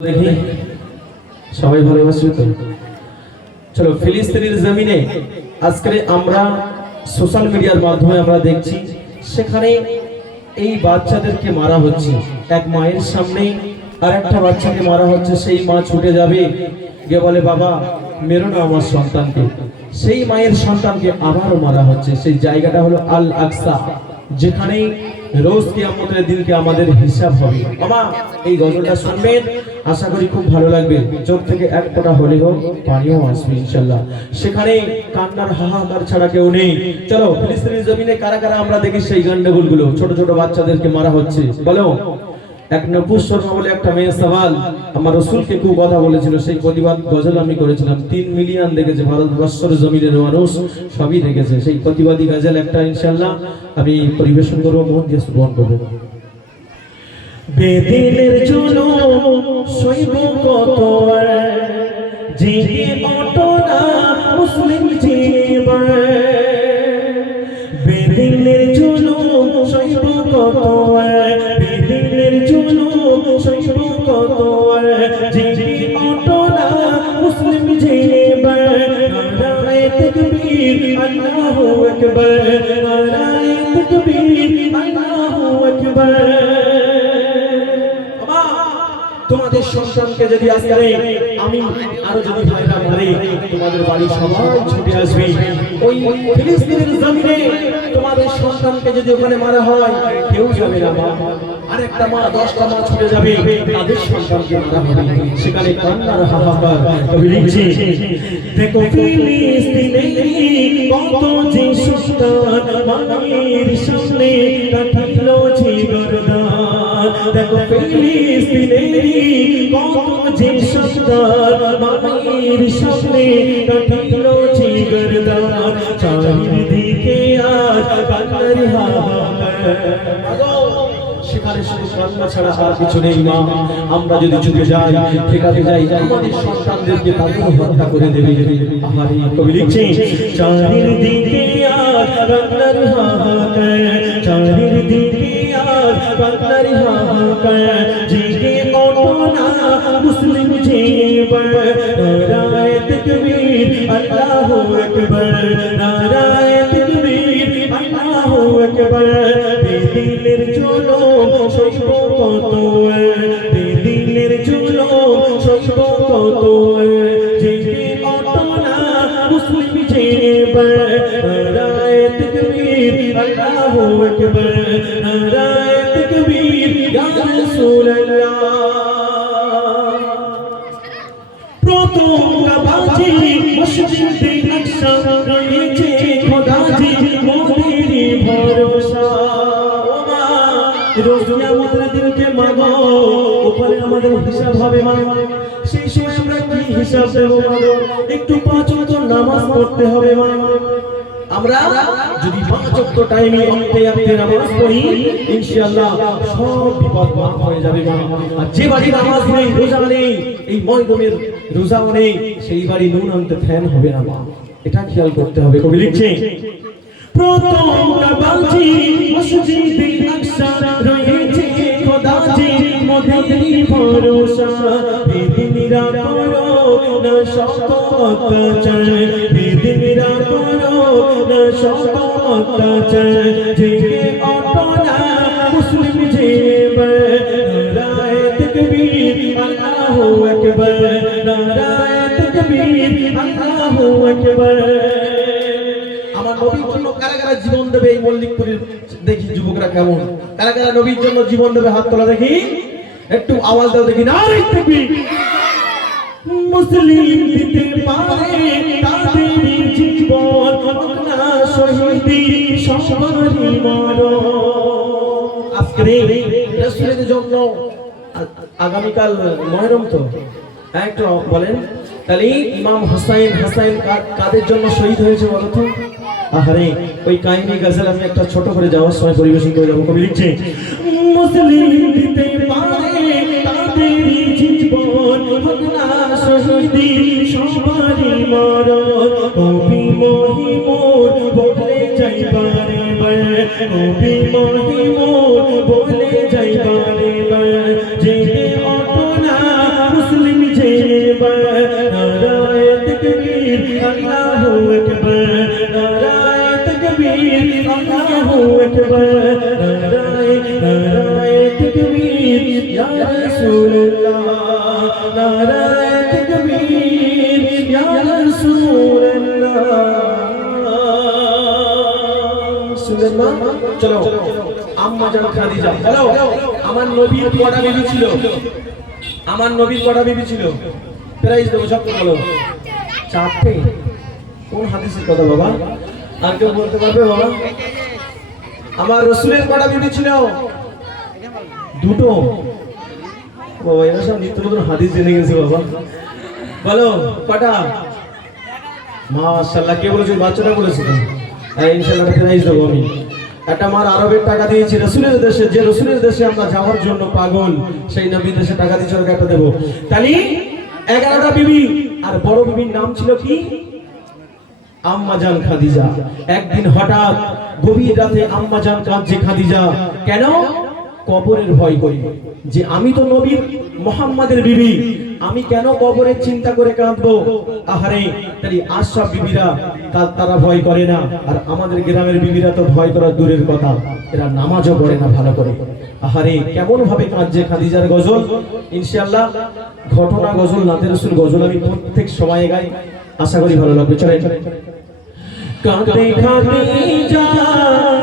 দেখি সবাই ভালোবাসি তো। চলো, ফিলিস্তিনের জমিনে আজকে আমরা সোশ্যাল মিডিয়ার মাধ্যমে আমরা দেখছি, সেখানে এই বাচ্চাদেরকে মারা হচ্ছে। এক মায়ের সামনে আরেকটা বাচ্চাকে মারা হচ্ছে। সেই মা ছুটে যাবে, গিয়ে বলে, বাবা মেরো না আমার সন্তানকে। সেই মায়ের সন্তানকে আবারও মারা হচ্ছে। সেই জায়গাটা হলো আল আকসা, যেখানে রোজ কিয়ামতের দিনকে আমাদের হিসাব হবে। বাবা এই গজলটা শুনবেন, আশা করি খুব ভালো লাগবে। চোখ থেকে এক ফোঁটা হলেও পানিও আসবে ইনশাআল্লাহ। সেখানে কান্নার হাহাকার ছাড়া কেউ নেই। চলো, ফিলিস্তিনের জমিনে কারা কারা আমরা দেখি সেই গন্ডগোলগুলো, ছোট ছোট বাচ্চাদেরকে মারা হচ্ছে। বলো, এক নপুস শর্মা বলে একটা মেয়ে সওয়াল আমার রাসূলকে খুব কথা বলেছিল, সেই প্রতিবাদ গজল আমি করেছিলাম। 3 মিলিয়ন দেখেছে ভারতবর্ষের জমিনের মানুষ, সবই দেখেছে। সেই প্রতিবাদী গজল একটা ইনশাআল্লাহ আমি পরিবেশন করব, মন দিয়ে শ্রবণ করব। বেদিনের জুলুম সইব কত আর, জেগে ওঠো না মুসলিম জীবন। বেদিনের জুলুম সইব কত আর, বেদিনের জুলুম সইব কত আর, জেগে ওঠো না মুসলিম জীবন। নারায়ে তাকবীর আল্লাহু আকবার, নারায়ে তাকবীর আল্লাহু আকবার। তোমাদের সন্তানকে যদি আজকে আমি আরো যদি ভাইরা মারে, তোমাদের বাড়ি সবাই ছুটে আসবে। ওই ফিলিস্তিনের জমিনে তোমাদের সন্তানকে যদি ওখানে মারা হয়, কেউ যাবে না মা। আরেকটা মা 10টা মা ছুটে যাবে, তাদের সন্তানকে মারা হবে। সেখানে কান্নার হাহাকার। কবি লিখছে, দেখো ফিলিস্তিনে কত যে সন্তান মায়ের সামনে কাটাইল জীবনদান। দেখো ফিলিস্তিনে কত যে সন্তান মায়ের সামনে কাটাইল জীবনদান। চারিদিকে আজ কান্নার হাহাকার। সেখানে শুধু কান্না ছাড়া আর কিছু নেই মা। আমরা যদি চুপে যাই, ঠেকাতে যাই, আমাদের সন্তানদেরকে তাদের হত্যা করে দেবে। আমারই কবি লিখছে, চারিদিকে আজ কান্নার হাহাকার, চারিদিকে আজ কান্নার হাহাকার। জেগে ওঠো না মুসলিম জীবন। নারায়ে তাকবীর আল্লাহু আকবার, নারায়ে তাকবীর আল্লাহু আকবার। বেদিনের জুলুম সইব কত আর, বেদিনের জুলুম সইব কত আর। জেগে ওঠো না মুসলিম জীবন। নারায়ে তাকবীর আল্লাহু আকবার, নারায়ে তাকবীর ইয়া রাসূলুল্লাহ। প্রথম কাবাজি মসজিদে আকসা, রয়েছে খোদাজি মোদের ভরসা। রোজ কিয়ামতের দিনকে মাগো, উপরে আমাদের হিসাব হবে মা। সেই সময় আমরা কি হিসাব দেব মাগো? একটু 5 ওয়াক্ত নামাজ পড়তে হবে মা। আমরা যদি 5 ওয়াক্ত টাইমে অক্তে নামাজ পড়ি, ইনশাআল্লাহ সব বিপদ মাফ হয়ে যাবে মা। আর যে বাড়ি নামাজ নেই, রোজা নেই, এই ময়দানের রোজাও নেই, সেই বাড়ি নুন আনতে ফ্যান হবে না মা। এটা খেয়াল করতে হবে। কবি লিখছে, প্রথম কাবাজি মসজিদে আকসা, রয়েছে খোদাজি মোদের ভরসা। বেদিনরা করো না শত অত্যাচার, বেদিনরা করো না শত অত্যাচার। জেগে ওঠো না মুসলিম জীবন। নারায়ে তাকবীর আল্লাহু আকবার, নারায়ে তাকবীর আল্লাহু আকবার। আমার নবীর জন্য কারা কারা জীবন দেবে এই মল্লিকপুরের দেখি যুবকরা কেমন, কারা কারা নবীর জন্য জীবন দেবে হাত তোলা দেখি, একটু আওয়াজ দাও দেখি। নারে তাকবীর। মুসলিম দিতে পারে তাদের জীবন, না শহীদি সবারই মরণ। আজকে রাসূলের জন্য আগামীকাল মুহররম তো, একটু বলেন তাহলে ইমাম হুসাইন কাদের জন্য শহীদ হয়েছে বলো তো? আহারে ওই কাহিনী গজল আমি একটা ছোট করে যাওয়ার সময় পরিবেশন করে যাবো। কবি লিখছে, মুসলিম দিতে পারে তাদের জীবন, না শহীদি সবারই মরণ। কবি মহিমুর বলে যাইবারে বার, কবি মহিমুর বলে যাইবারে বার। জেগে ওঠো না আকবার নারায়ে নারায়ে তাকবীর ইয়া রাসূলুল্লাহ নারায়ে তাকবীর ইয়া রাসূলুল্লাহ সুবহানাল্লাহ চলো আম্মা জান খাদিজা হ্যালো আমার নবীর কটা বিবি ছিল আমার নবীর কটা বিবি ছিল প্রাইজ দেবো সব বলো চারটে কোন হাদিসের কথা বাবা আর কেউ বলতে পারবে বাবা আমার রাসূলের কটা বিবি ছিল দুটো বাবা এরা সব নিত্য নতুন হাদিস জেনে গেছে বাবা বলো কটা মাশাআল্লাহ কে বলেছে বাচ্চাটা বলেছে ইনশাআল্লাহ প্রাইজ দেবো আমি একটা মার আরবের টাকা দিয়েছি রাসূলের দেশে যে রাসূলের দেশে আমরা যাওয়ার জন্য পাগল সেই নবীর দেশে টাকা দিয়েছি ওকে একটা দেবো তালি 11টা বিবি আর বড় বিবির নাম ছিল কি আম্মা জান খাদিজা একদিন হঠাৎ গভীর রাতে আম্মা জান কাঁদছে খাদিজা কেন কবরের ভয় করি যে আমি তো নবীর মুহাম্মাদের বিবি আমি কেন কবরের চিন্তা করে কাঁদবো আহারে তাই আশরাফ বিবিরা তারা ভয় করে না আর আমাদের গ্রামের বিবিরা তো ভয় করা দূরের কথা এরা নামাজও পড়ে না ভালো করে আহারে কেমন ভাবে কাঁদছে খাদিজার গজল ইনশাআল্লাহ ঘটনা গজল নাতে রাসূল গজল আমি প্রত্যেক সময়ে গাই আশা করি ভালো লাগবে চলেন কাঁদে খাদিজা